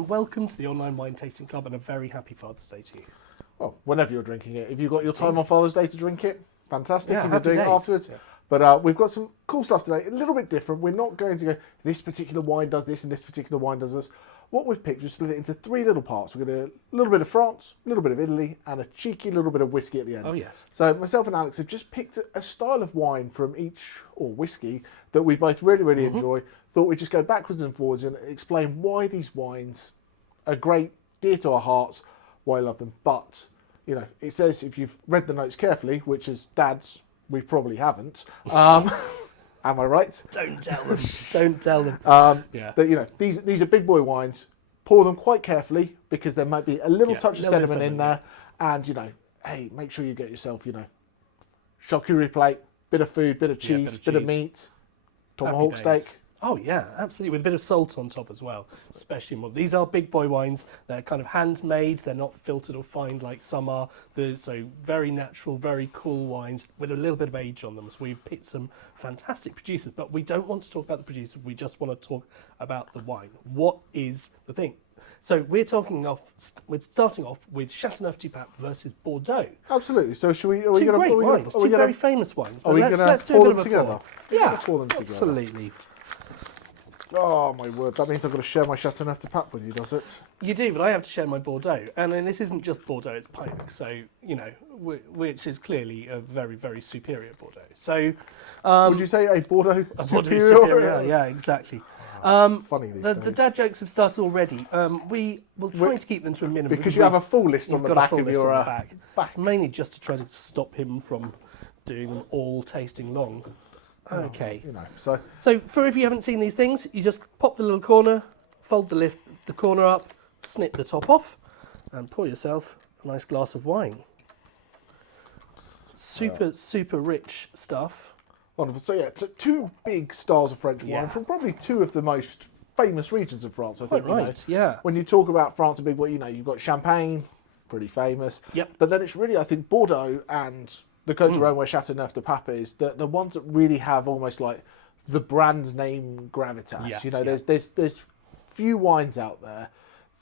and welcome to the Online Wine Tasting Club, and a very happy Father's Day to you. Well, whenever you're drinking it. If you've got your time on Father's Day to drink it, fantastic. Yeah, If you're doing it days. afterwards. Yeah. But we've got some cool stuff today, a little bit different. We're not going to go, this particular wine does this and this particular wine does this. What we've picked, we've split it into three little parts. We're going to do a little bit of France, a little bit of Italy, and a cheeky little bit of whiskey at the end. Oh, yes. So myself and Alex have just picked a style of wine from each, or whiskey, that we both really, really enjoy. Thought we'd just go backwards and forwards and explain why these wines are great, dear to our hearts, why I love them. But, you know, it says, if you've read the notes carefully, which as dads, we probably haven't, am I right? Don't tell them. Don't tell them. That, you know, these are big boy wines. Pour them quite carefully because there might be a little touch of sediment in there. And, you know, hey, make sure you get yourself, you know, charcuterie plate, bit of food, bit of cheese, bit of meat, tomahawk steak. Oh yeah, absolutely, with a bit of salt on top as well, especially more. These are big boy wines. They're kind of handmade. They're not filtered or fined like some are. So very natural, very cool wines with a little bit of age on them. So we've picked some fantastic producers, but we don't want to talk about the producers. We just want to talk about the wine. What is the thing? So we're starting off with Châteauneuf du Pape versus Bordeaux. Absolutely. So should we? Two great wines, two very famous wines. Are we going to pour them together? Yeah, pour them together. Absolutely. Oh my word! That means I've got to share my Châteauneuf du Pape with you, does it? You do, but I have to share my Bordeaux, and then this isn't just Bordeaux; it's Pike. So you know, which is clearly a very, very superior Bordeaux. So, would you say a Bordeaux superior? Bordeaux superior? Yeah, exactly. Funny these days. The dad jokes have started already. We will try to keep them to a minimum because you have a full list on the back of your back. It's mainly just to try to stop him from doing them all tasting long. Okay. You know, so for if you haven't seen these things, you just pop the little corner, fold the corner up, snip the top off, and pour yourself a nice glass of wine. Super rich stuff. Wonderful. So yeah, two big styles of French wine from probably two of the most famous regions of France. I think. Quite right. You know, yeah. When you talk about France, a big one, you know, you've got Champagne, pretty famous. Yep. But then it's really, I think, Bordeaux and the Côte d'Or, where Châteauneuf du Pape is, the ones that really have almost like the brand name gravitas. Yeah, you know, there's few wines out there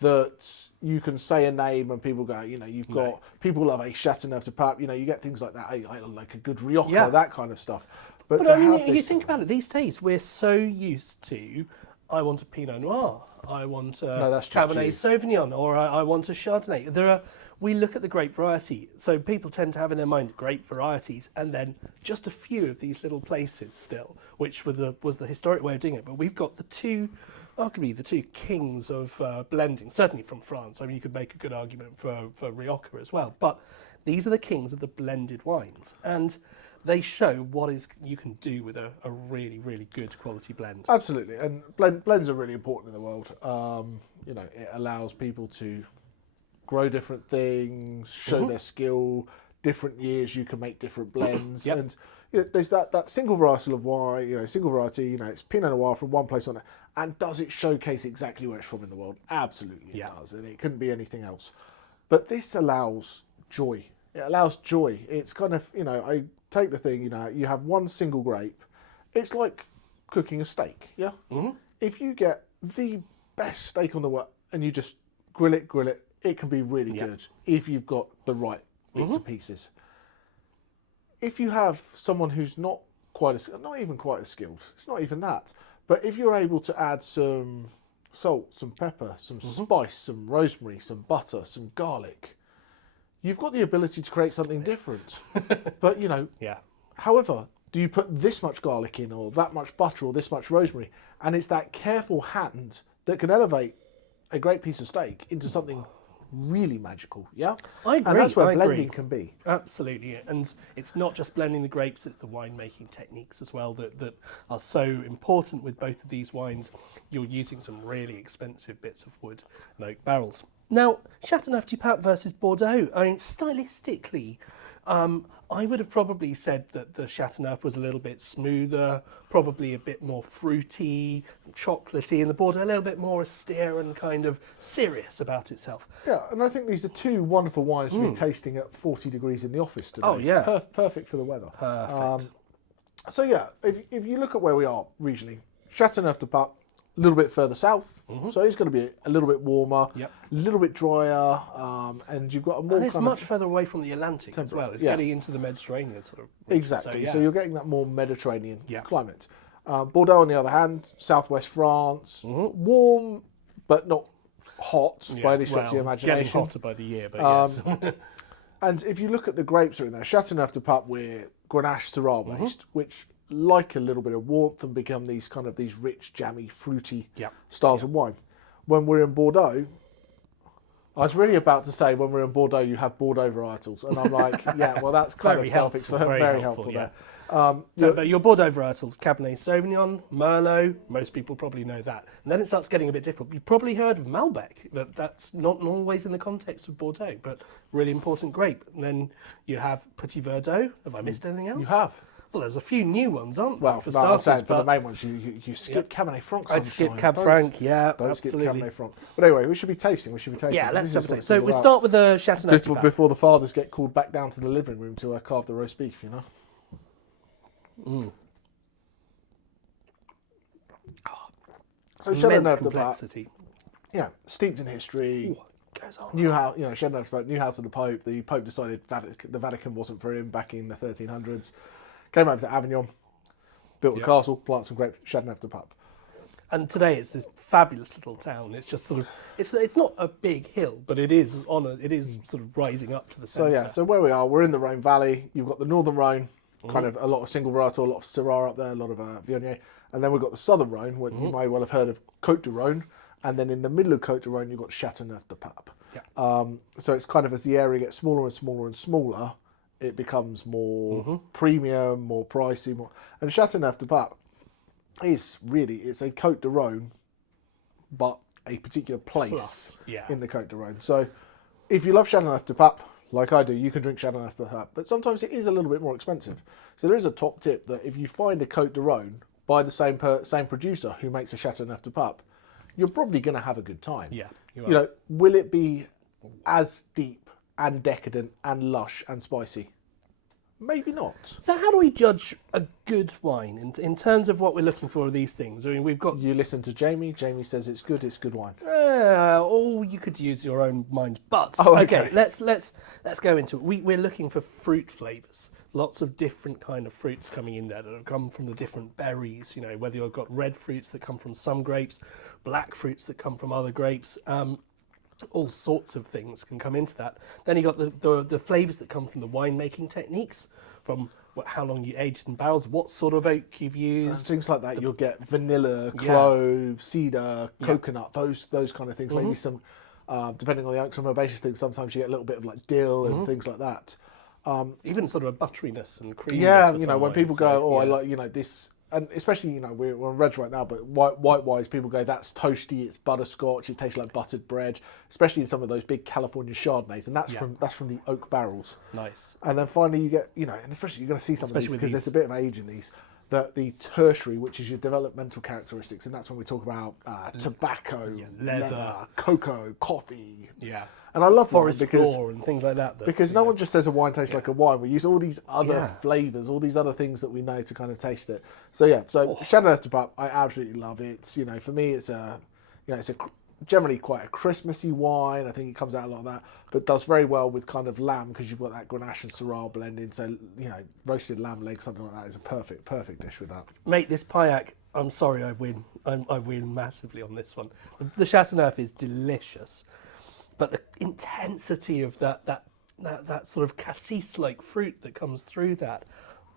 that you can say a name and people go, you know, you've got people love a Châteauneuf du Pape. You know, you get things like that. I like a good Rioja, that kind of stuff. But I mean, you think about it. These days, we're so used to, I want a Pinot Noir, I want a Cabernet Sauvignon, or I want a Chardonnay. We look at the grape variety. So people tend to have in their mind grape varieties, and then just a few of these little places still, which was the historic way of doing it. But we've got arguably the two kings of blending, certainly from France. I mean, you could make a good argument for Rioja as well. But these are the kings of the blended wines. And they show what you can do with a really, really good quality blend. Absolutely, and blends are really important in the world. You know, it allows people to grow different things, show their skill. Different years you can make different blends, and you know, there's that single variety of wine. You know, single variety. You know, it's Pinot Noir from one place on it, and does it showcase exactly where it's from in the world? Absolutely, it does, and it couldn't be anything else. But this allows joy. It allows joy. It's kind of, you know, I take the thing, you know, you have one single grape. It's like cooking a steak, yeah? Mm-hmm. If you get the best steak on the world and you just grill it, it can be really good if you've got the right bits and pieces. If you have someone who's not even quite as skilled, it's not even that, but if you're able to add some salt, some pepper, some spice, some rosemary, some butter, some garlic, you've got the ability to create something different. But, you know, however, do you put this much garlic in or that much butter or this much rosemary? And it's that careful hand that can elevate a great piece of steak into something really magical, yeah? I agree. And that's where blending can be. Absolutely. And it's not just blending the grapes, it's the winemaking techniques as well that are so important with both of these wines. You're using some really expensive bits of wood and oak barrels. Now, Châteauneuf du Pape versus Bordeaux, I mean, stylistically, I would have probably said that the Châteauneuf was a little bit smoother, probably a bit more fruity, chocolatey, and the Bordeaux a little bit more austere and kind of serious about itself. Yeah, and I think these are two wonderful wines to be tasting at 40 degrees in the office today. Oh, yeah. Perfect for the weather. Perfect. So, yeah, if you look at where we are regionally, Châteauneuf du Pape, a little bit further south, so it's going to be a little bit warmer, Yep. a little bit drier, and you've got a more. And it's much further away from the Atlantic as well. It's getting into the Mediterranean sort of. Region. Exactly. So you're getting that more Mediterranean climate. Bordeaux, on the other hand, southwest France, warm but not hot by any stretch of the imagination. Getting hotter by the year, but yes. And if you look at the grapes that are in there, Châteauneuf de Pape, we're Grenache Syrah based, which like a little bit of warmth and become these rich, jammy, fruity styles of wine. When we're in Bordeaux, I was really about to say when we're in Bordeaux you have Bordeaux varietals, and I'm like, yeah, well that's kind of self-explanatory, very helpful there. But your Bordeaux varietals, Cabernet Sauvignon, Merlot, most people probably know that. And then it starts getting a bit difficult. You've probably heard of Malbec, but that's not always in the context of Bordeaux, but really important grape. And then you have Petit Verdot. Have I missed anything else? You have. Well, there's a few new ones, aren't there? Well, for starters, I'm saying for the main ones, you skip Cabernet Franc. I'd skip Cab Franc, don't absolutely. Skip Cabernet Franc. But anyway, we should be tasting. Yeah, let's have a taste. So we start with the Châteauneuf de Pape. Before the fathers get called back down to the living room to carve the roast beef, you know. So immense complexity. Yeah, steeped in history. Ooh, goes on. New house, Châteauneuf, new house of the Pope. The Pope decided the Vatican wasn't for him back in the 1300s. Came over to Avignon, built a castle, planted some grapes. Châteauneuf de Pape. And today it's this fabulous little town. It's just sort of, it's not a big hill, but it is sort of rising up to the centre. So where we are, we're in the Rhone Valley. You've got the Northern Rhone, kind of a lot of single varietal, a lot of Syrah up there, a lot of Viognier. And then we've got the Southern Rhone, where you may well have heard of Côte du Rhône. And then in the middle of Côte du Rhône, you've got Châteauneuf de Pape. Yeah. So it's kind of, as the area gets smaller and smaller and smaller, it becomes more premium, more pricey. And Châteauneuf de Pape is really, it's a Côte du Rhône, but a particular place in the Côte du Rhône. So if you love Châteauneuf de Pape, like I do, you can drink Châteauneuf de Pape, but sometimes it is a little bit more expensive. So there is a top tip that if you find a Côte du Rhône by the same producer who makes a Châteauneuf de Pape, you're probably going to have a good time. Yeah, you know, will it be as deep and decadent and lush and spicy? Maybe not. So how do we judge a good wine in terms of what we're looking for of these things? I mean, we've got... You listen to Jamie. Jamie says it's good wine. Or you could use your own mind. But, okay, let's go into it. We're looking for fruit flavours. Lots of different kind of fruits coming in there that have come from the different berries, you know, whether you've got red fruits that come from some grapes, black fruits that come from other grapes, all sorts of things can come into that. Then you got the flavours that come from the winemaking techniques, from how long you aged in barrels, what sort of oak you've used. Things like that. You'll get vanilla, clove, cedar, coconut, those kind of things. Maybe some, depending on the oak, some herbaceous things. Sometimes you get a little bit of like dill and things like that. Even sort of a butteriness and creaminess. Yeah, you know, when people go, I like, you know, this, and especially, you know, we're on reds right now, but white-wise, people go, that's toasty, it's butterscotch, it tastes like buttered bread, especially in some of those big California Chardonnays, and that's from the oak barrels. Nice. And then finally you get, you know, and especially you're going to see some of these, because there's a bit of age in these, the tertiary, which is your developmental characteristics, and that's when we talk about tobacco, leather, cocoa, coffee. Yeah. And I love forest floor and things like that. Because no one just says a wine tastes like a wine. We use all these other flavours, all these other things that we know to kind of taste it. So Châteauneuf de Pape, I absolutely love it. You know, for me, it's generally quite a Christmassy wine. I think it comes out a lot of that, but does very well with kind of lamb because you've got that Grenache and Syrah blend in. So, you know, roasted lamb leg, something like that is a perfect dish with that. Mate, this Pauillac, I'm sorry, I win. I win massively on this one. The Châteauneuf is delicious. But the intensity of that sort of cassis-like fruit that comes through that,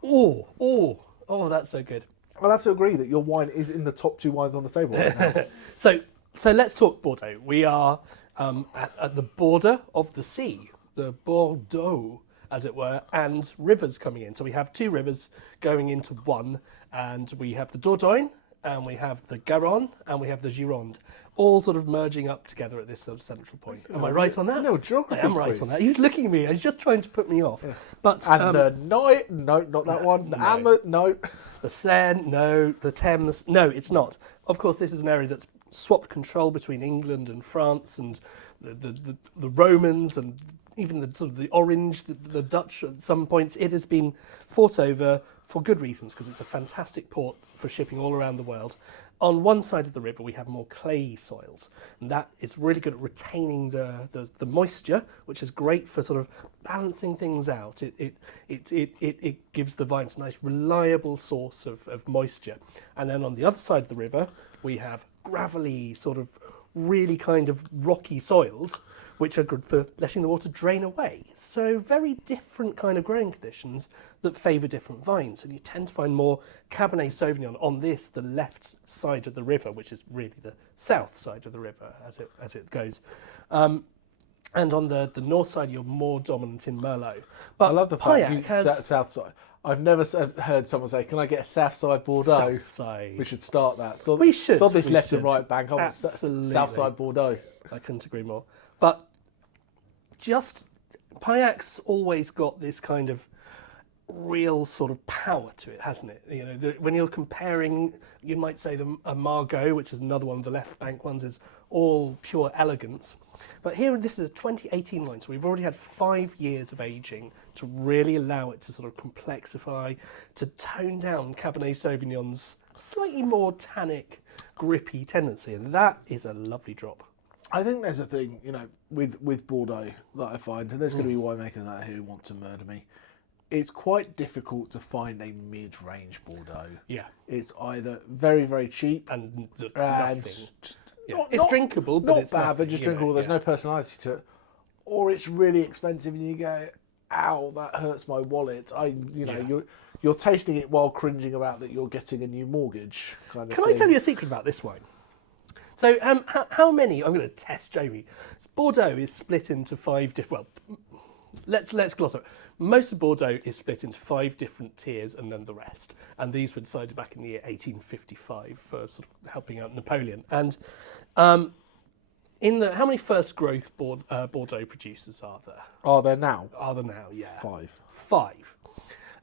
oh, that's so good. I'll have to agree that your wine is in the top two wines on the table right now. So let's talk Bordeaux. We are at the border of the sea, the Bordeaux, as it were, and rivers coming in. So we have two rivers going into one, and we have the Dordogne, and we have the Garonne, and we have the Gironde, all sort of merging up together at this sort of central point. Am I right on that? No, geography I am right on that. He was looking at me. He's just trying to put me off. Yeah. But and the Night, no, not that one. The Amber, no. The Seine, no. The Thames, no, it's not. Of course, this is an area that's swapped control between England and France and the Romans and even the sort of the Orange, the Dutch at some points. It has been fought over for good reasons because it's a fantastic port for shipping all around the world. on one side of the river, we have more clay soils, and that is really good at retaining the moisture, which is great for sort of balancing things out. It gives the vines a nice, reliable source of moisture. And then on the other side of the river, we have gravelly, sort of really kind of rocky soils, which are good for letting the water drain away. So very different kind of growing conditions that favour different vines. And you tend to find more Cabernet Sauvignon on this, the left side of the river, which is really the south side of the river as it goes. And on the north side, you're more dominant in Merlot. But I love the fact Pauillac you has south side. I've never heard someone say, "Can I get a south side Bordeaux?" south side. We should start that. So We should. So this We left should. and right bank. I want Absolutely. south side Bordeaux. I couldn't agree more. But just Paillac's always got this kind of real sort of power to it, hasn't it? You know, when you're comparing, you might say a Margaux, which is another one of the left bank ones, is all pure elegance. But here, this is a 2018 line, so we've already had 5 years of aging to really allow it to sort of complexify, to tone down Cabernet Sauvignon's slightly more tannic, grippy tendency, and that is a lovely drop. I think there's a thing, you know, with Bordeaux that I find, and there's going to be winemakers out here who want to murder me. It's quite difficult to find a mid-range Bordeaux. Yeah. It's either very, very cheap And and nothing. not, It's drinkable, but not it's bad, nothing, but just you know, drinkable. There's yeah. no personality to it, or it's really expensive, and you go, "Ow, that hurts my wallet." Yeah. You're tasting it while cringing about that you're getting a new mortgage. Kind of Can thing. I tell you a secret about this wine? So, how many? I'm going to test Jamie. Bordeaux is split into 5 different. Well, let's gloss over. Most of Bordeaux is split into 5 different tiers, and then the rest. And these were decided back in the year 1855 for sort of helping out Napoleon. And how many first growth Bordeaux producers are there? Are there now? Are there now? Yeah, 5. 5.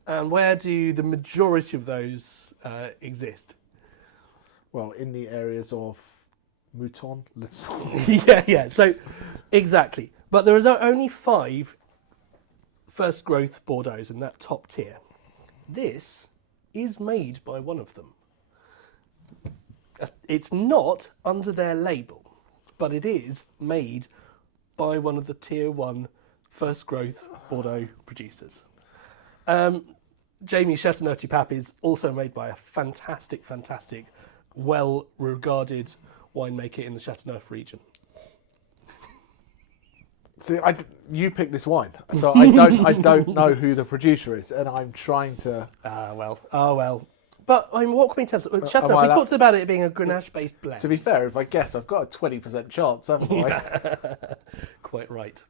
And where do the majority of those exist? Well, in the areas of Mouton, let's. yeah. So, exactly. But there is only 5 first growth Bordeaux's in that top tier. This is made by one of them. It's not under their label, but it is made by one of the tier 1 first growth Bordeaux producers. Jamie, Châteauneuf du Pape is also made by a fantastic, well-regarded winemaker in the Châteauneuf region. See, you picked this wine, so I don't know who the producer is, and I'm trying to. well. But what can we tell? Châteauneuf, we talked about it being a Grenache-based blend. To be fair, if I guess, I've got a 20% chance, haven't I? Quite right.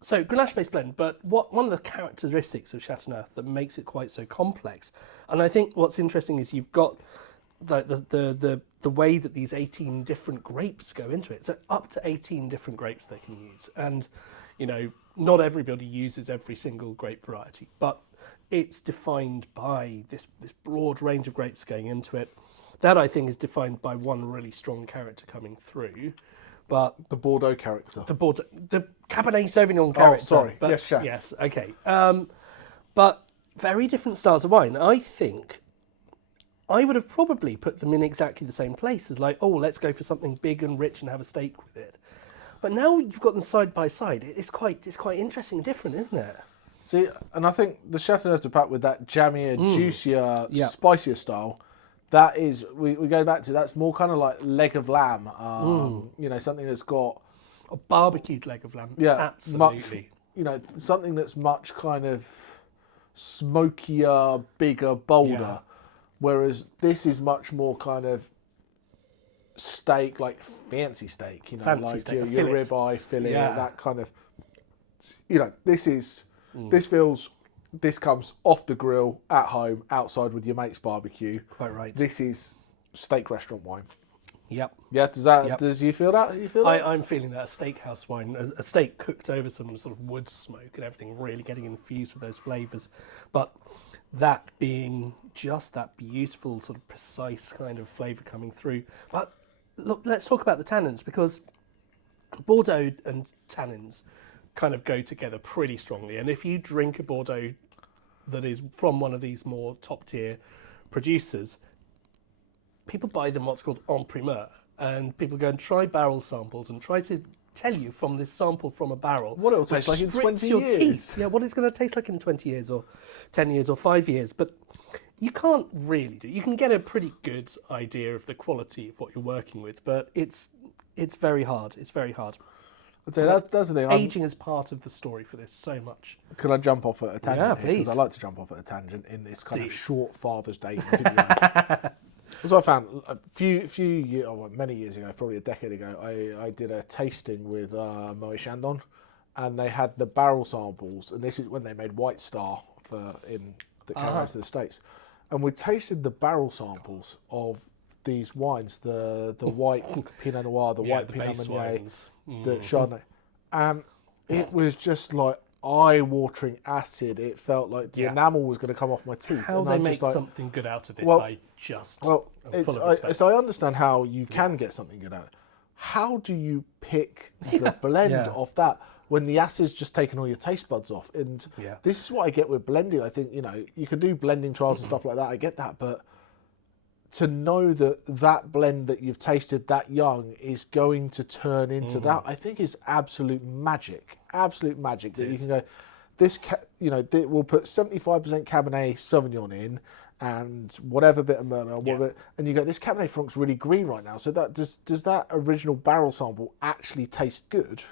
So Grenache-based blend, but one of the characteristics of Châteauneuf that makes it quite so complex, and I think what's interesting is you've got the way that these 18 different grapes go into it. So up to 18 different grapes they can use, and you know, not everybody uses every single grape variety, but it's defined by this broad range of grapes going into it. That I think is defined by one really strong character coming through. But the Bordeaux character. The Cabernet Sauvignon character. Oh, sorry. But, yes, chef. Yes, okay. But very different styles of wine. I think I would have probably put them in exactly the same place as like, oh, let's go for something big and rich and have a steak with it. But now you've got them side by side. It's quite interesting and different, isn't it? See, and I think the Châteauneuf du Pape with that jammier, juicier, spicier style, that is, we go back to, that's more kind of like leg of lamb, you know, something that's got... A barbecued leg of lamb, yeah, absolutely. Much, you know, something that's much kind of smokier, bigger, bolder, whereas this is much more kind of steak, like fancy steak, you know, fancy like steak, your ribeye, fillet, Yeah. that kind of, you know, this comes off the grill, at home, outside with your mate's barbecue. Quite right. This is steak restaurant wine. Yep. Yeah, does you feel that? I'm feeling that, a steakhouse wine, a steak cooked over some sort of wood smoke and everything really getting infused with those flavours. But that being just that beautiful sort of precise kind of flavour coming through. But look, let's talk about the tannins, because Bordeaux and tannins kind of go together pretty strongly. And if you drink a Bordeaux that is from one of these more top tier producers, people buy them what's called en primeur, and people go and try barrel samples and try to tell you from this sample from a barrel what it'll taste like in 20 years. Teeth. Yeah, what it's going to taste like in 20 years or 10 years or 5 years. But you can't really do. You can get a pretty good idea of the quality of what you're working with, but it's very hard. It's very hard. I'd say that's the thing. Aging is part of the story for this so much. Could I jump off at a tangent? Yeah, please. Because I like to jump off at a tangent in this kind of short Father's Day video. As I found many years ago, probably a decade ago, I did a tasting with Moët Chandon, and they had the barrel samples, and this is when they made White Star that came out to the States, and we tasted the barrel samples of these wines, the white Pinot Noir, the white Pinot Meunier, the Chardonnay, and it was just like eye-watering acid. It felt like the enamel was going to come off my teeth. How and they make something good out of this, so I understand how you can get something good out of it. How do you pick the blend of that when the acid's just taken all your taste buds off? And this is what I get with blending. I think, you can do blending trials and stuff like that. I get that, but to know that blend that you've tasted that young is going to turn into that, I think is absolute magic. Absolute magic. That you can go, we'll put 75% Cabernet Sauvignon in and whatever bit of Merlot, and you go, this Cabernet Franc's really green right now. So that does that original barrel sample actually taste good?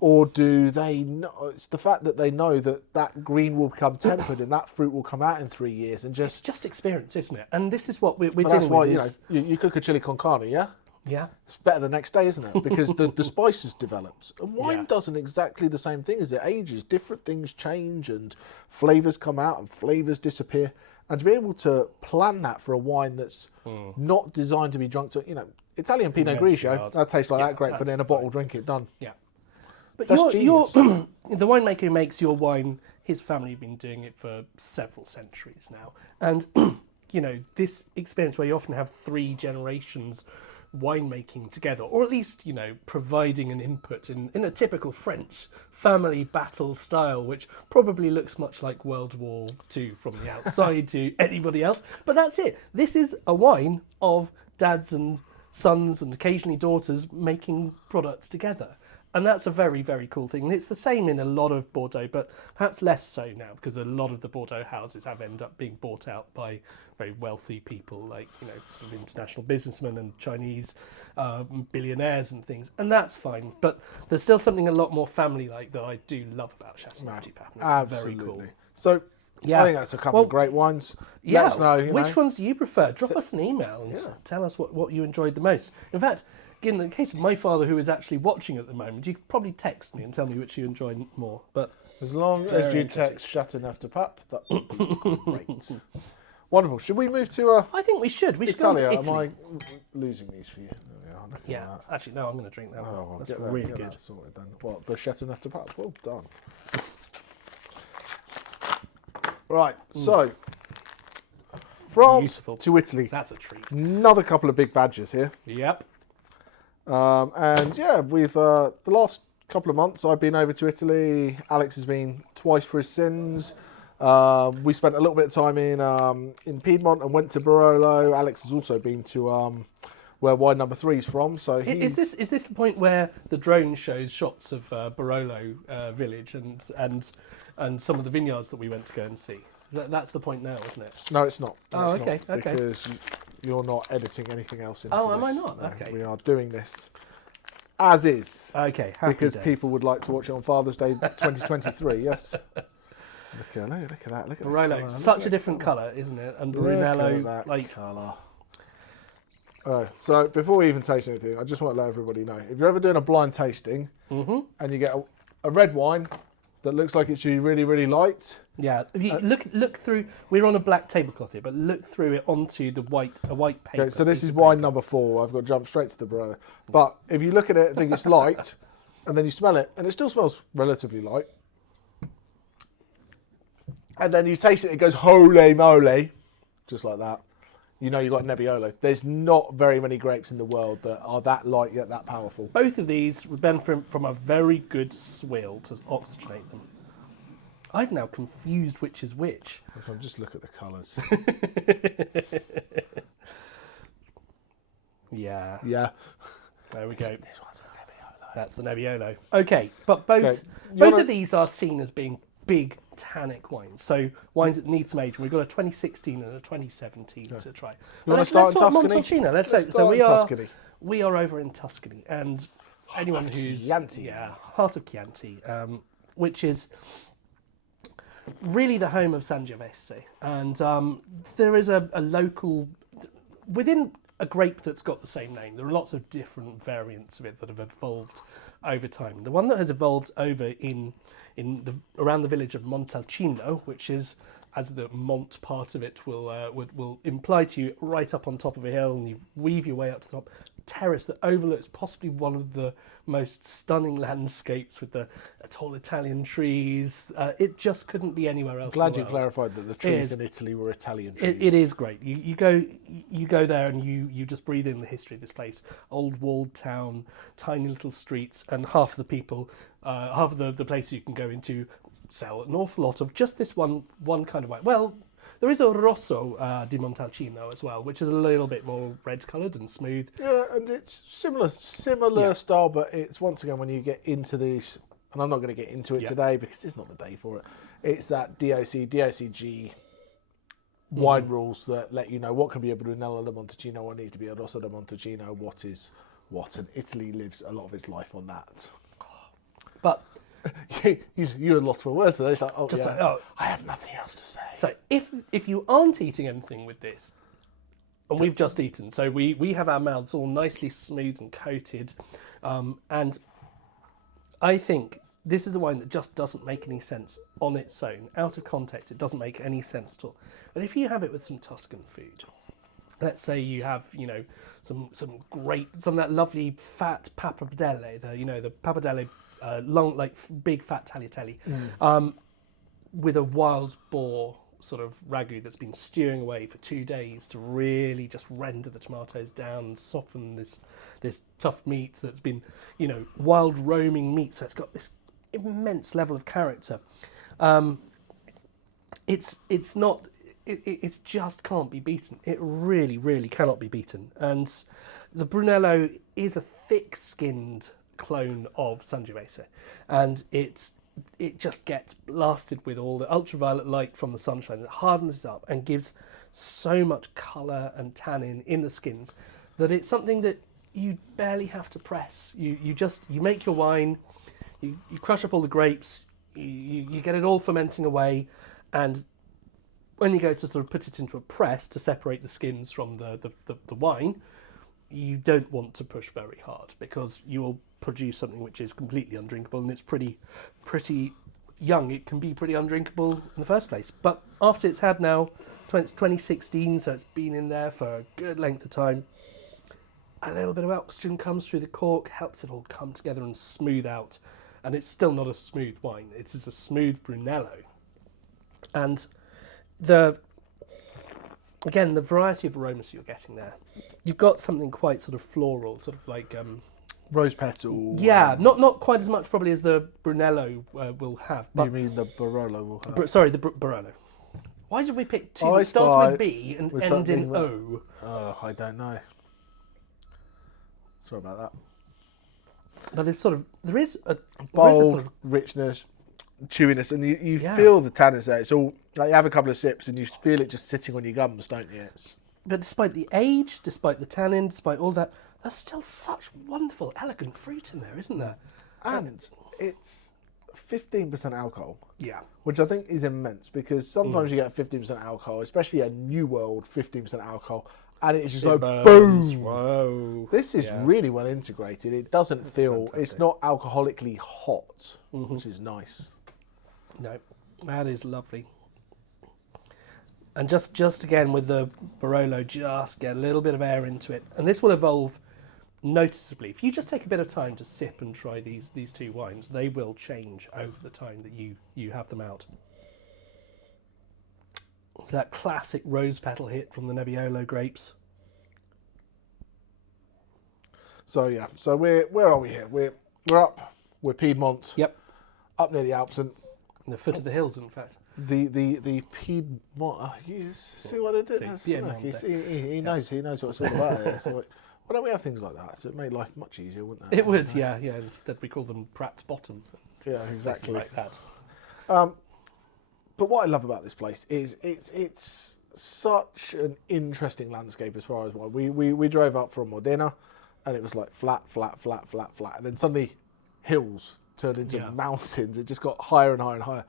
Or do they know? It's the fact that they know that green will become tempered and that fruit will come out in 3 years, and it's just experience, isn't it? And this is what we're dealing that's why, with. You cook a chili con carne, yeah? Yeah. It's better the next day, isn't it? Because the spices develops. And wine doesn't exactly the same thing as it ages. Different things change and flavours come out and flavours disappear. And to be able to plan that for a wine that's not designed to be drunk to, Italian Pinot Grigio, that tastes like that, great, but in a bottle, drink it, done. Yeah. But you're the winemaker who makes your wine, his family have been doing it for several centuries now. And, this experience where you often have 3 generations winemaking together, or at least, providing an input in a typical French family battle style, which probably looks much like World War II from the outside to anybody else. But that's it. This is a wine of dads and sons and occasionally daughters making products together. And that's a very, very cool thing. And it's the same in a lot of Bordeaux, but perhaps less so now, because a lot of the Bordeaux houses have ended up being bought out by very wealthy people, like, sort of international businessmen and Chinese billionaires and things. And that's fine. But there's still something a lot more family-like that I do love about Châteauneuf du Pape. It's Absolutely. very cool. So, I think that's a couple of great wines. Yeah. Let us know, which ones do you prefer? Drop us an email and tell us what you enjoyed the most. In fact, in the case of my father, who is actually watching at the moment, you could probably text me and tell me which you enjoyed more. But as long as you text Châteauneuf du Pape, that would be great. Wonderful. Should we move to I think we should. We should go to Italy. Am I losing these for you? Yeah. Actually, no. I'm going to drink that one. That's really good. Sorted then. Well, the Châteauneuf du Pape. Well done. Right. So, France to Italy. That's a treat. Another couple of big badges here. Yep. We've the last couple of months I've been over to Italy. Alex has been twice for his sins. We spent a little bit of time in Piedmont and went to Barolo. Alex has also been to where wine number 3 is from. So is this the point where the drone shows shots of Barolo village and some of the vineyards that we went to go and see? That's the point now, isn't it? No, it's not. No, okay. Because you're not editing anything else into this. Am I not? No, okay. We are doing this as is. Okay, because days. People would like to watch it on Father's Day 2023, yes. Look at that. Barolo, such a different colour, isn't it? And Brunello, like colour. So before we even taste anything, I just want to let everybody know, if you're ever doing a blind tasting and you get a red wine that looks like it should be really, really light. Yeah, if you look through. We're on a black tablecloth here, but look through it onto a white paper. Okay, so this is wine number 4. I've got to jump straight to the Barolo. But if you look at it and think it's light, and then you smell it, and it still smells relatively light, and then you taste it, it goes holy moly, just like that. You know you've got Nebbiolo. There's not very many grapes in the world that are that light yet that powerful. Both of these would benefit from a very good swill to oxygenate them. I've now confused which is which. Just look at the colours. Yeah. Yeah. There we go. This one's the Nebbiolo. That's the Nebbiolo. Okay, but both of these are seen as being big tannic wines. So wines that need some age. We've got a 2016 and a 2017 to try. You want to start in Tuscany? Montalcino. Let's Tuscany. We are over in Tuscany, and anyone who's Chianti. heart of Chianti, which is really the home of Sangiovese, and there is a local within a grape that's got the same name. There are lots of different variants of it that have evolved over time. The one that has evolved over around the village of Montalcino, which is, as the Mont part of it will imply to you, right up on top of a hill, and you weave your way up to the top. Terrace that overlooks possibly one of the most stunning landscapes with the tall Italian trees. It just couldn't be anywhere else. Glad you clarified that the trees in Italy were Italian trees. It is great. You go there and you just breathe in the history of this place. Old walled town, tiny little streets, and half of the people, half of the places you can go into sell an awful lot of just this one kind of wine. Well, there is a Rosso di Montalcino as well, which is a little bit more red-coloured and smooth. Yeah, and it's similar style, but it's, once again, when you get into these, and I'm not going to get into it today because it's not the day for it, it's that DOCG wine rules that let you know what can be a Brunello da Montalcino, what needs to be a Rosso da Montalcino, what is what, and Italy lives a lot of its life on that. But you were lost for words for this. Like, I have nothing else to say. So if you aren't eating anything with this, and we've just eaten, so we have our mouths all nicely smooth and coated, and I think this is a wine that just doesn't make any sense on its own. Out of context, it doesn't make any sense at all. But if you have it with some Tuscan food, let's say you have, some of that lovely fat pappardelle, the pappardelle, long, like big fat tagliatelle, with a wild boar sort of ragu that's been stewing away for 2 days to really just render the tomatoes down and soften this tough meat that's been, wild roaming meat. So it's got this immense level of character. It just can't be beaten. It really, really cannot be beaten. And the Brunello is a thick-skinned clone of Sangiovese, and it just gets blasted with all the ultraviolet light from the sunshine. It hardens it up and gives so much colour and tannin in the skins that it's something that you barely have to press. You make your wine, you crush up all the grapes, you get it all fermenting away, and when you go to sort of put it into a press to separate the skins from the wine, you don't want to push very hard because you will produce something which is completely undrinkable, and it's pretty young. It can be pretty undrinkable in the first place. But after it's had now, it's 2016, so it's been in there for a good length of time, a little bit of oxygen comes through the cork, helps it all come together and smooth out. And it's still not a smooth wine. It's a smooth Brunello. And the variety of aromas you're getting there, you've got something quite sort of floral, sort of like rose petal. Yeah, not quite as much probably as the Brunello will have. But you mean the Barolo will have? The Barolo. Why did we pick two that starts with B and end in O? Oh, I don't know. Sorry about that. But there is a bold sort of richness, chewiness, and you feel the tannins there. It's all like you have a couple of sips and you feel it just sitting on your gums, don't you? But despite the age, despite the tannin, despite all that, there's still such wonderful, elegant fruit in there, isn't there? And it's 15% alcohol. Yeah. Which I think is immense, because sometimes you get 15% alcohol, especially a New World 15% alcohol, and it's just burns. Boom. Whoa. This is really well integrated. It doesn't feel, fantastic. It's not alcoholically hot, which is nice. No, that is lovely. And just again with the Barolo, just get a little bit of air into it. And this will evolve noticeably. If you just take a bit of time to sip and try these two wines, they will change over the time that you have them out. It's that classic rose petal hit from the Nebbiolo grapes. So yeah, so where are we here? We're up. We're Piedmont. Yep. Up near the Alps and the foot of the hills, in fact. The Piedmont. You see what I did? He knows. He knows what it's all about. So Why don't we have things like that? So it made life much easier, wouldn't it? It would, yeah. Instead we call them Pratt's Bottom. Yeah, exactly. Like that. But what I love about this place is it's such an interesting landscape as far as what we drove up from Modena, and it was like flat, and then suddenly hills turned into mountains. It just got higher and higher and higher,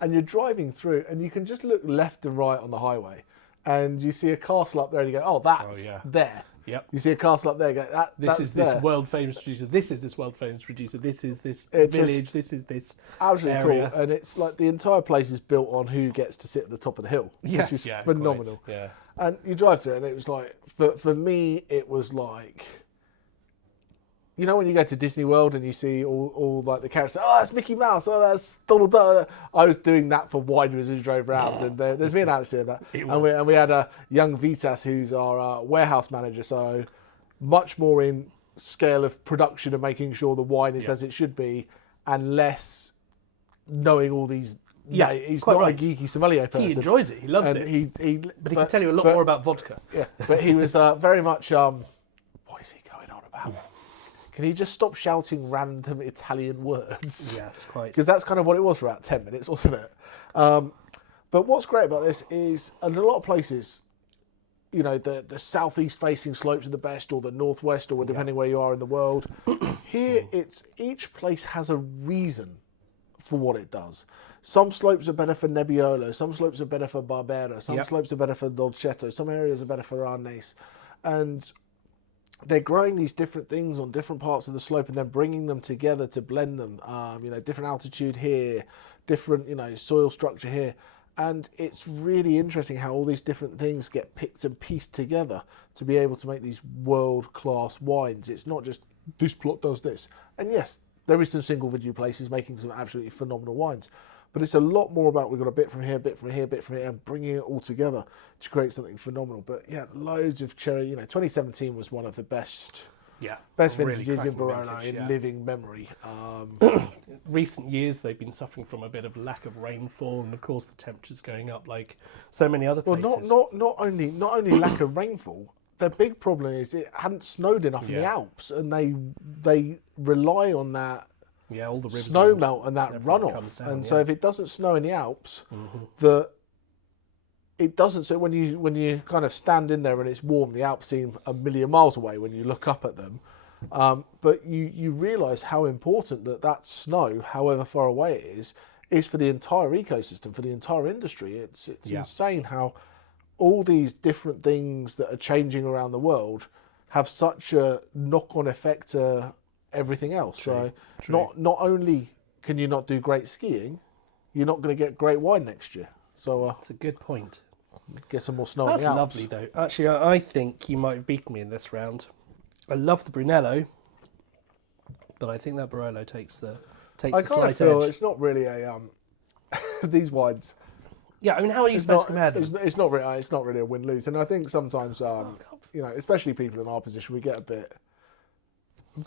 and you're driving through, and you can just look left and right on the highway, and you see a castle up there, and you go, oh, that's there. Yep. You see a castle up there, you go, this is this world famous producer. This is this world famous producer. This is this village. This is this absolutely area. Cool. And it's like the entire place is built on who gets to sit at the top of the hill, which is phenomenal. Quite. Yeah. And you drive through it, and it was like, for me, it was like, you know, when you go to Disney World and you see all like the characters, oh, that's Mickey Mouse, oh, that's Donald Duck. I was doing that for wineries as we drove around, and there's me and Alex doing that. And we had a young Vitas who's our warehouse manager, so much more in scale of production and making sure the wine is as it should be, and less knowing all these. Yeah, he's not a geeky sommelier person. He enjoys it. He loves it. But he can tell you a lot more about vodka. Yeah, but he was very much. What is he going on about? Can he just stop shouting random Italian words? Yes, quite. Because that's kind of what it was for about 10 minutes, wasn't it? But what's great about this is, in a lot of places, you know, the southeast facing slopes are the best, or the northwest, or depending where you are in the world. Here, it's each place has a reason for what it does. Some slopes are better for Nebbiolo, some slopes are better for Barbera, some slopes are better for Dolcetto, some areas are better for Arnese. And they're growing these different things on different parts of the slope and then bringing them together to blend them. You know, different altitude here, different, you know, soil structure here. And it's really interesting how all these different things get picked and pieced together to be able to make these world-class wines. It's not just, this plot does this. And yes, there is some single vineyard places making some absolutely phenomenal wines. But it's a lot more about, we've got a bit from here, bit from here, bit from here, and bringing it all together to create something phenomenal. But yeah, loads of cherry. You know, 2017 was one of the best vintages in Barolo in living memory. Recent years, they've been suffering from a bit of lack of rainfall, and of course the temperatures going up like so many other places. Well, not only lack of rainfall. The big problem is it hadn't snowed enough in the Alps, and they rely on that. Yeah, all the rivers snow melt and that runoff, and so if it doesn't snow in the Alps, it doesn't. So when you kind of stand in there and it's warm, the Alps seem a million miles away when you look up at them. But you realise how important that snow, however far away it is for the entire ecosystem, for the entire industry. It's insane how all these different things that are changing around the world have such a knock-on effect to everything else. True. Not only can you not do great skiing, you're not going to get great wine next year. So that's a good point. Get some more snow. That's in the lovely, Alps. though. Actually, I think you might have beaten me in this round. I love the Brunello, but I think that Barolo takes the slight edge. It's not really a these wines. Yeah, I mean, how are you supposed to compare them? It's not really a win-lose, and I think sometimes you know, especially people in our position, we get a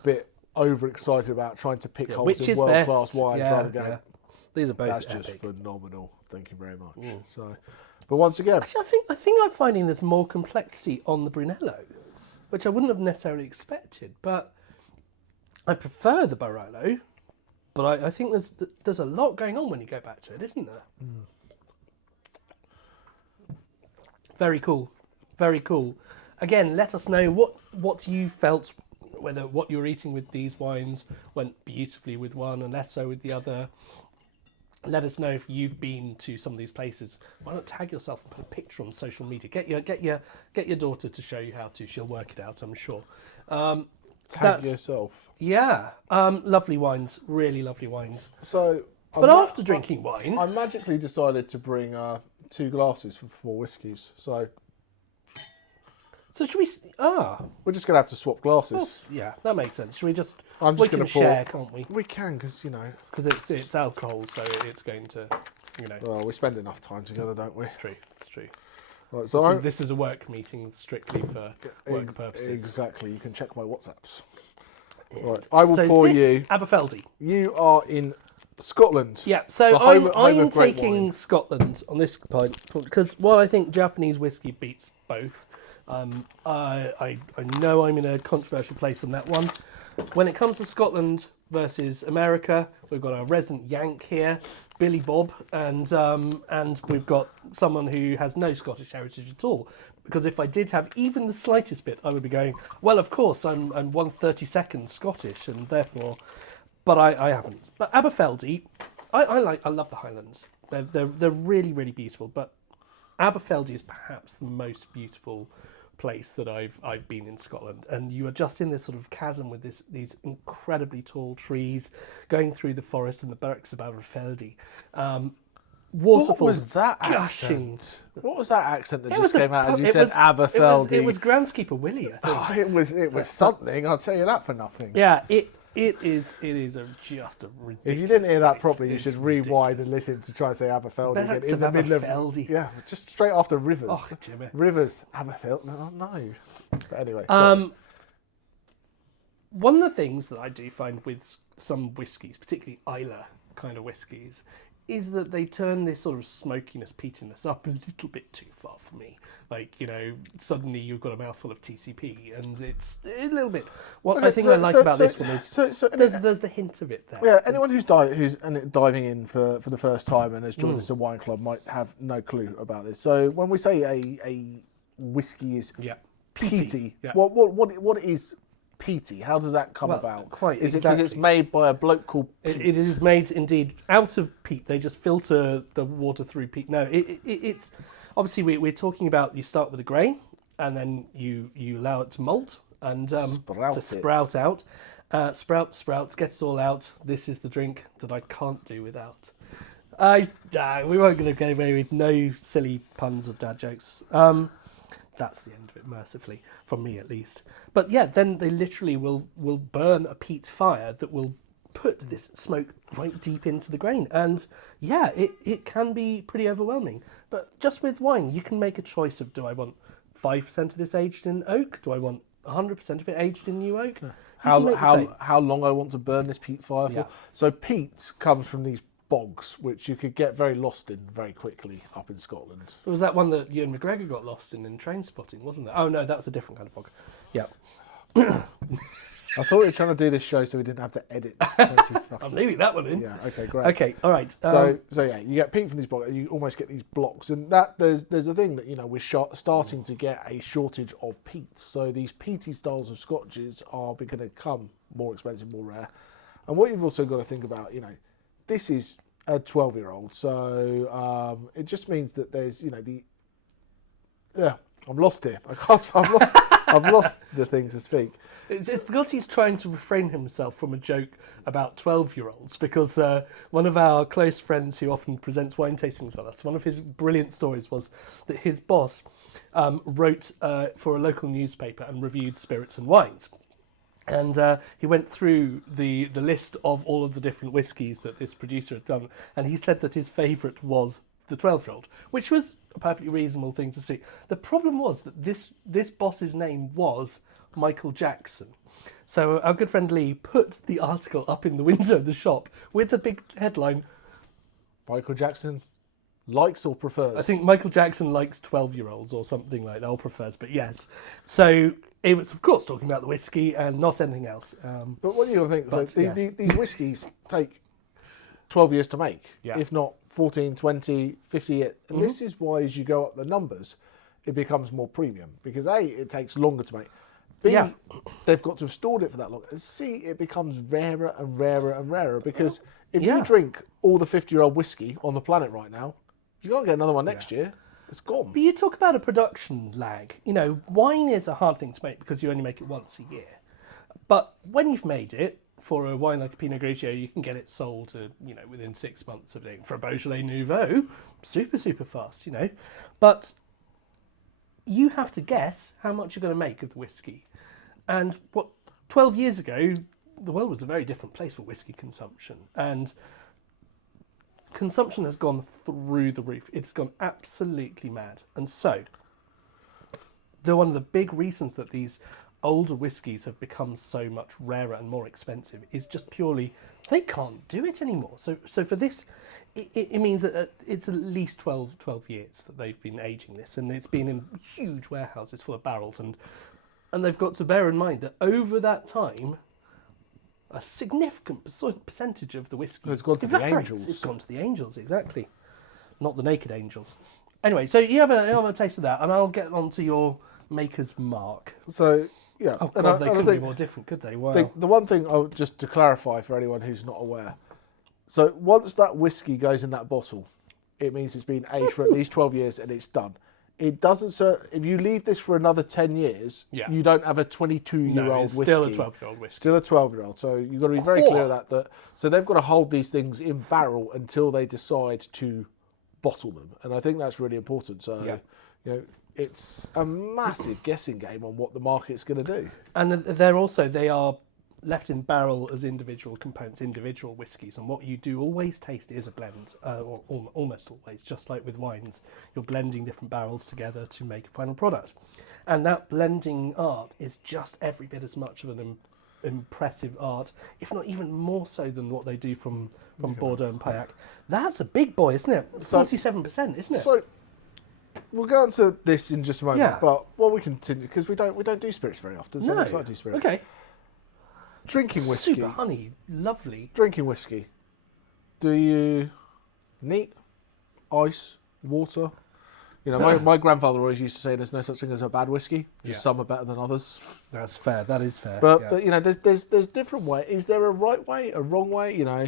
bit overexcited about trying to pick holes in world-class wine. These are both that's epic. Just phenomenal. Thank you very much. So, but once again, actually, I think I'm finding there's more complexity on the Brunello, which I wouldn't have necessarily expected. But I prefer the Barolo. But I think there's a lot going on when you go back to it, isn't there? Very cool. Very cool. Again, let us know what you felt, whether what you were eating with these wines went beautifully with one and less so with the other. Let us know if you've been to some of these places. Why not tag yourself and put a picture on social media? Get your daughter to show you how to. She'll work it out, I'm sure. Tag yourself. Yeah. Lovely wines. Really lovely wines. So, but after drinking wine, I magically decided to bring 2 glasses for 4 whiskies. So should we? We're just gonna have to swap glasses. Well, yeah, that makes sense. Should we just? I'm just gonna share, can't we? We can, because you know. Because it's alcohol, so it's going to, you know. Well, we spend enough time together, don't we? It's true. It's true. Right, so this is a work meeting strictly for work purposes. Exactly. You can check my WhatsApps. Right, I will pour you. Aberfeldy. You are in Scotland. Yeah, so I'm taking Scotland on this point because while I think Japanese whiskey beats both, I know I'm in a controversial place on that one. When it comes to Scotland versus America, we've got our resident Yank here, Billy Bob, and we've got someone who has no Scottish heritage at all. Because if I did have even the slightest bit, I would be going, well, of course, I'm 1/32 Scottish, and therefore, but I haven't. But Aberfeldy, I love the Highlands. They're really, really beautiful. But Aberfeldy is perhaps the most beautiful place that I've been in Scotland, and you are just in this sort of chasm with these incredibly tall trees going through the forest and the barracks of Aberfeldy. Waterfalls. What was that gushing. accent? What was that accent that just came out and you said Aberfeldy? It was groundskeeper Willie, I think. It was something. I'll tell you that for nothing. Yeah, it is just a ridiculous. If you didn't hear that place. properly, you should rewind and listen to try and say Aberfeldy again. Barracks In of the middle of Aberfeldy. yeah, just straight after Rivers. Oh, Jimmy. Rivers, Aberfeldy. No. But anyway. One of the things that I do find with some whiskies, particularly Islay kind of whiskies, is that they turn this sort of smokiness, peatiness up a little bit too far for me. Like, suddenly you've got a mouthful of TCP, and it's a little bit. What I like about this one is there's the hint of it there. Yeah, anyone who's diving in for the first time and has joined us at Wine Club might have no clue about this. So when we say a whiskey is peaty, what is peaty? How does that come about? Quite is exactly. it because it's made by a bloke called Pete? It is made indeed out of peat. They just filter the water through peat. No, it's obviously we're talking about you start with a grain and then you allow it to malt and to sprout out. Sprouts, get it all out. This is the drink that I can't do without. We weren't going to go away with no silly puns or dad jokes. That's the end of it, mercifully, from me at least. But yeah, then they literally will burn a peat fire that will put this smoke right deep into the grain. And yeah, it can be pretty overwhelming. But just with wine, you can make a choice of, do I want 5% of this aged in oak? Do I want 100% of it aged in new oak? How long I want to burn this peat fire for? Yeah. So peat comes from these bogs, which you could get very lost in very quickly up in Scotland. It was that one that Ewan McGregor got lost in Train Spotting, wasn't it? Oh no, that was a different kind of bog. Yeah. I thought we were trying to do this show so we didn't have to edit. I'm leaving that one in. Yeah. Okay. Great. Okay. All right. So yeah, you get peat from these bogs. You almost get these blocks, and that there's a thing that we're starting to get a shortage of peat. So these peaty styles of scotches are going to become more expensive, more rare. And what you've also got to think about, this is a 12-year-old, so it just means that there's, I'm lost here. I've lost the thing to speak. It's because he's trying to refrain himself from a joke about 12-year-olds, because one of our close friends who often presents wine tastings with us, one of his brilliant stories was that his boss wrote for a local newspaper and reviewed spirits and wines. And he went through the list of all of the different whiskies that this producer had done, and he said that his favourite was the 12-year-old, which was a perfectly reasonable thing to see. The problem was that this boss's name was Michael Jackson. So our good friend Lee put the article up in the window of the shop with the big headline, Michael Jackson likes or prefers? I think Michael Jackson likes 12-year-olds or something like that, or prefers, but yes. So it was, of course, talking about the whiskey and not anything else. But what do you think? These whiskies take 12 years to make, if not 14, 20, 50 years. And this is why, as you go up the numbers, it becomes more premium. Because A, it takes longer to make. B, they've got to have stored it for that long. And C, it becomes rarer and rarer and rarer. Because if you drink all the 50-year-old whiskey on the planet right now, you can't get another one next year. It's gone. But you talk about a production lag. Wine is a hard thing to make because you only make it once a year. But when you've made it, for a wine like a Pinot Grigio, you can get it sold within 6 months of it. For a Beaujolais Nouveau, super, super fast, But you have to guess how much you're going to make of the whiskey. And 12 years ago, the world was a very different place for whiskey consumption. And consumption has gone through the roof. It's gone absolutely mad. And so, one of the big reasons that these older whiskies have become so much rarer and more expensive is just purely they can't do it anymore. So for this, it means that it's at least 12 years that they've been aging this, and it's been in huge warehouses full of barrels, and they've got to bear in mind that over that time, a significant percentage of the whiskey it's gone to the angels. It's gone to the angels, exactly. Not the naked angels. Anyway, so you have a taste of that, and I'll get on to your Maker's Mark. So, yeah. Oh, God, they couldn't be more different, could they? Wow. The one thing, just to clarify for anyone who's not aware, so once that whiskey goes in that bottle, it means it's been aged for at least 12 years and it's done. It doesn't, if you leave this for another 10 years, you don't have a 22-year-old whiskey. Still a 12-year-old whiskey. Still a 12-year-old. So you've got to be very clear of that. So they've got to hold these things in barrel until they decide to bottle them. And I think that's really important. So, you know, it's a massive guessing game on what the market's going to do. And they are left in barrel as individual components, individual whiskies, and what you do always taste is a blend, or almost always, just like with wines. You're blending different barrels together to make a final product. And that blending art is just every bit as much of an impressive art, if not even more so than what they do from Bordeaux and Pauillac. That's a big boy, isn't it? 47%, isn't it? So we'll go on to this in just a moment, but while we continue, because we don't do spirits very often, so I'm excited to do spirits. Okay. Drinking whiskey. Super honey, lovely. Drinking whiskey. Do you neat, ice, water? You know, my grandfather always used to say there's no such thing as a bad whiskey. Just some are better than others. That's fair. That is fair. But you know, there's different ways. Is there a right way, a wrong way? You know,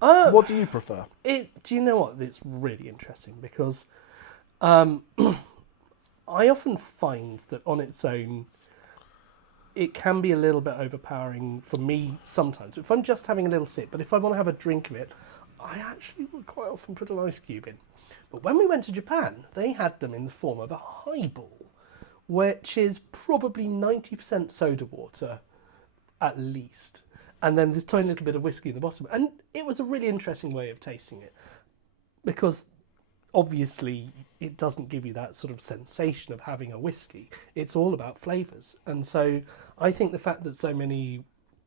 what do you prefer? Do you know what? It's really interesting because I often find that on its own, it can be a little bit overpowering for me sometimes. If I'm just having a little sip, but if I want to have a drink of it, I actually would quite often put an ice cube in. But when we went to Japan, they had them in the form of a highball, which is probably 90% soda water, at least. And then this tiny little bit of whiskey in the bottom. And it was a really interesting way of tasting it, because obviously it doesn't give you that sort of sensation of having a whiskey. It's all about flavours. And so I think the fact that so many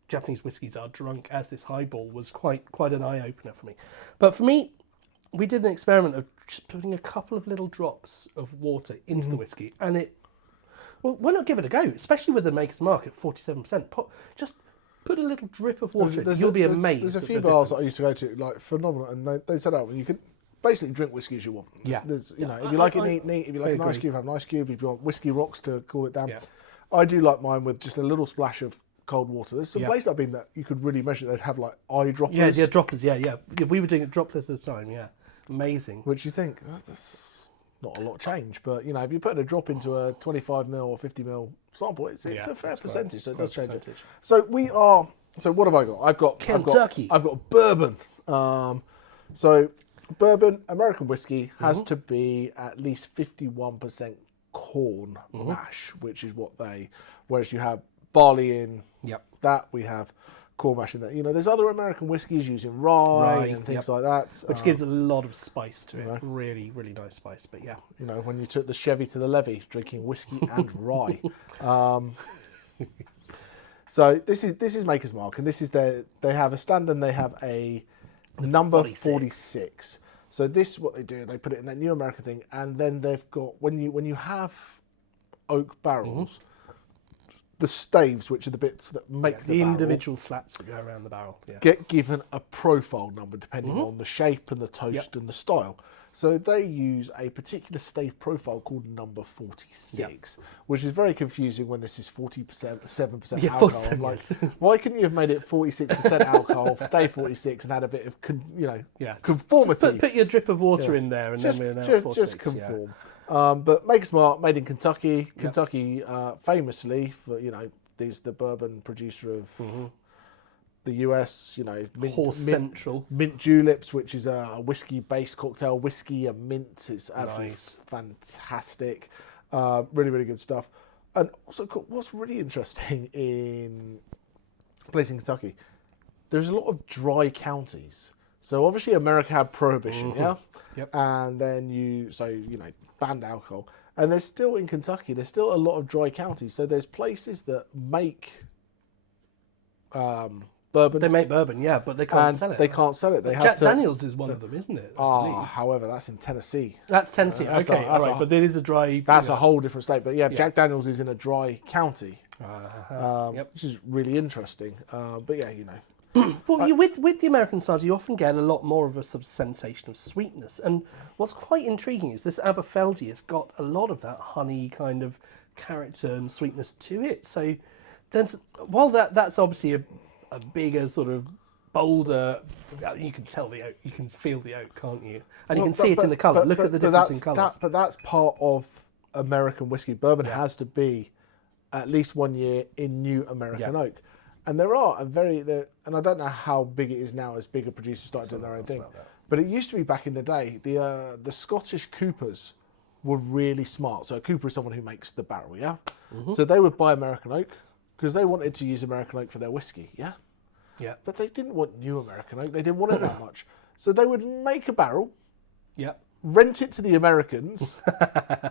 Japanese whiskies are drunk as this highball was quite an eye-opener for me. But for me, we did an experiment of just putting a couple of little drops of water into the whiskey, and why not give it a go, especially with the Maker's Mark at 47%. Just put a little drip of water in. You'll be amazed. There's a few bars that I used to go to, like phenomenal, and they said, you could basically drink whiskey as you want. If you like it neat, if you like an ice cube, have an ice cube. If you want whiskey rocks, to cool it down. I do like mine with just a little splash of cold water. There's some places I've been that you could really measure. They'd have like eyedroppers. Yeah, droppers. Yeah. We were doing it droplets at a time. Yeah, amazing. Which you think that's not a lot of change, but you know, if you put a drop into a 25 ml or 50 ml sample, it's a fair percentage. So it does change it. So we are. So what have I got? I've got Kentucky. I've got bourbon. So bourbon, American whiskey, has to be at least 51% corn mash, which is what whereas you have barley in that, we have corn mash in that. You know, there's other American whiskies using rye and things like that. Which gives a lot of spice to it. Really, really nice spice, but yeah. You know, when you took the Chevy to the levee, drinking whiskey and rye. So this is Maker's Mark, and this is they have a stand and they have a number 46. So this is what they do. They put it in that new American thing, and then they've got when you have oak barrels, the staves, which are the bits that make the individual slats that go around the barrel, get given a profile number depending on the shape and the toast and the style. So they use a particular stave profile called number 46, which is very confusing when this is 40%, 7% alcohol. I'm like, why couldn't you have made it 46% alcohol, stave 46, and add a bit of conformity? Just put your drip of water in there, and then we're now at 46. Just conform. But Maker's Mark, made in Kentucky. Kentucky, famously for the bourbon producer of the US. Mint Juleps, which is a whiskey-based cocktail. Whiskey and mint is absolutely fantastic. Really, really good stuff. And also, what's really interesting in a place in Kentucky, there's a lot of dry counties. So obviously, America had prohibition, and then banned alcohol. And there's still in Kentucky, there's still a lot of dry counties. So there's places that make bourbon. They make bourbon, yeah, but they can't sell it. They can't sell it. They have Jack to. Daniels is one of them, isn't it? However, that's in Tennessee. That's Tennessee. Okay, all right, but there is a dry. That's a whole different state. But yeah, Jack Daniels is in a dry county, which is really interesting. But yeah, you know. Well, with the American styles, you often get a lot more of a sort of sensation of sweetness. And what's quite intriguing is this Aberfeldy has got a lot of that honey kind of character and sweetness to it. So while that's obviously a bigger sort of bolder, you can tell the oak, you can feel the oak, can't you? And you can see it in the colour. Look at the difference in colours. But that's part of American whiskey. Bourbon has to be at least 1 year in new American oak. And there are and I don't know how big it is now as bigger producers started doing their own thing. But it used to be back in the day, the Scottish coopers were really smart. So a cooper is someone who makes the barrel, yeah? Mm-hmm. So they would buy American oak because they wanted to use American oak for their whiskey, yeah? Yeah. But they didn't want new American oak. They didn't want it that much. So they would make a barrel, rent it to the Americans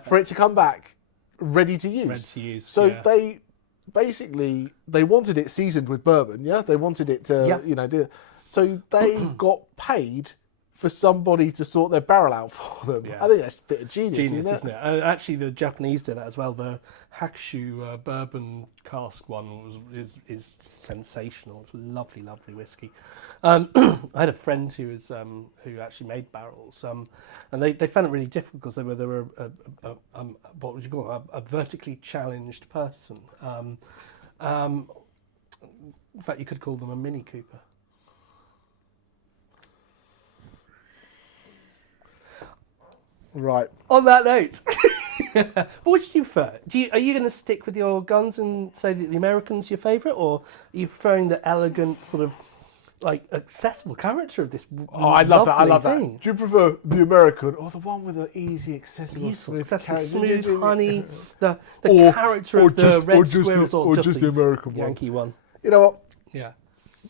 for it to come back ready to use. Ready to use, So they wanted it seasoned with bourbon, yeah? They wanted it to, so they got paid for somebody to sort their barrel out for them. Yeah. I think that's a bit of genius, isn't it? Actually, the Japanese did that as well. The Hakushu bourbon cask one is sensational. It's lovely, lovely whiskey. I had a friend who actually made barrels, and they found it really difficult because they were what would you call it? A vertically challenged person. In fact, you could call them a Mini Cooper. Right. On that note, but which do you prefer? Are you going to stick with your guns and say that the American's your favourite, or are you preferring the elegant sort of like accessible character of this? I love that. Do you prefer the American or the one with the easy, accessible, smooth honey, the character of the red squirrels, or just the American Yankee one? You know what? Yeah.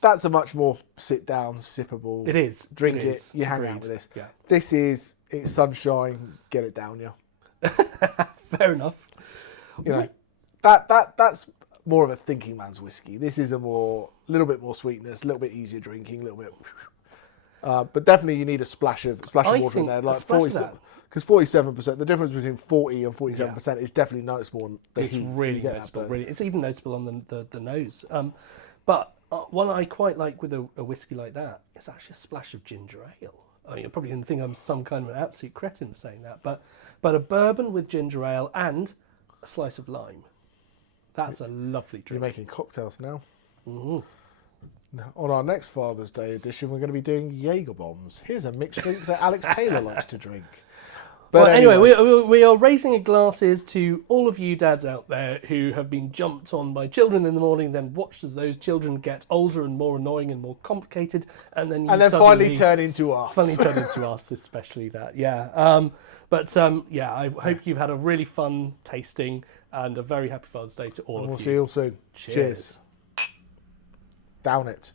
That's a much more sit down, sippable. It is. Drink it. You hang out with this. Yeah. This is. It's sunshine, get it down, yeah. Fair enough. You know, that's more of a thinking man's whiskey. This is a little bit more sweetness, a little bit easier drinking, a little bit. But definitely you need a splash of water in there, like 47. Because 47%, the difference between 40 and 47% is definitely noticeable. It's really noticeable. Really, it's even noticeable on the nose. But one I quite like with a whiskey like that is actually a splash of ginger ale. Oh, you're probably going to think I'm some kind of an absolute cretin for saying that, but a bourbon with ginger ale and a slice of lime. That's a lovely drink. You're making cocktails now. Mm-hmm. Now, on our next Father's Day edition, we're going to be doing Jaeger bombs. Here's a mixed drink that Alex Taylor likes to drink. But anyway, we are raising our glasses to all of you dads out there who have been jumped on by children in the morning, then watched as those children get older and more annoying and more complicated, and then finally turn into us. Finally turn into us, especially that, yeah. I hope you've had a really fun tasting and a very happy Father's Day to all of you. We'll see you all soon. Cheers. Down it.